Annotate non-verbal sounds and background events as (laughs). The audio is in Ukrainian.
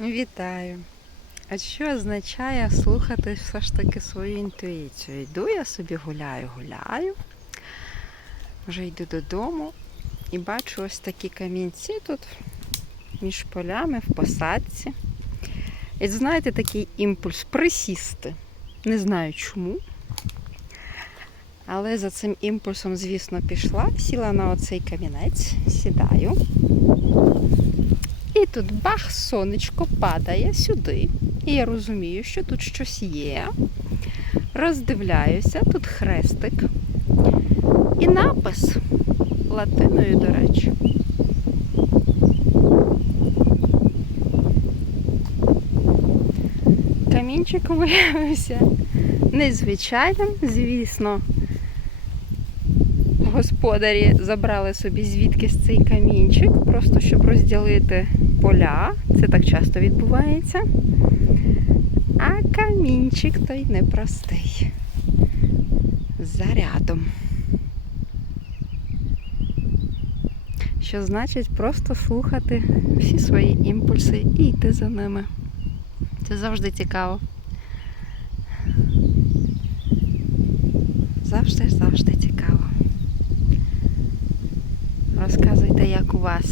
Вітаю. А що означає слухати все ж таки свою інтуїцію? Йду я собі гуляю, гуляю. Вже йду додому і бачу ось такі камінці тут між полями в посадці. І знаєте, такий імпульс присісти. Не знаю чому. Але за цим імпульсом, звісно, пішла, сіла на оцей камінець, сідаю. І тут бах, сонечко падає сюди. І я розумію, що тут щось є. Роздивляюся, тут хрестик. І напис латиною, до речі. Камінчик (laughs) виявився незвичайним, звісно. Господарі забрали собі звідкись цей камінчик, просто щоб розділити поля. Це так часто відбувається. А камінчик той непростий. Зарядом. Що значить просто слухати всі свої імпульси і йти за ними. Це завжди цікаво. Завжди, завжди цікаво. Розказуйте, як у вас.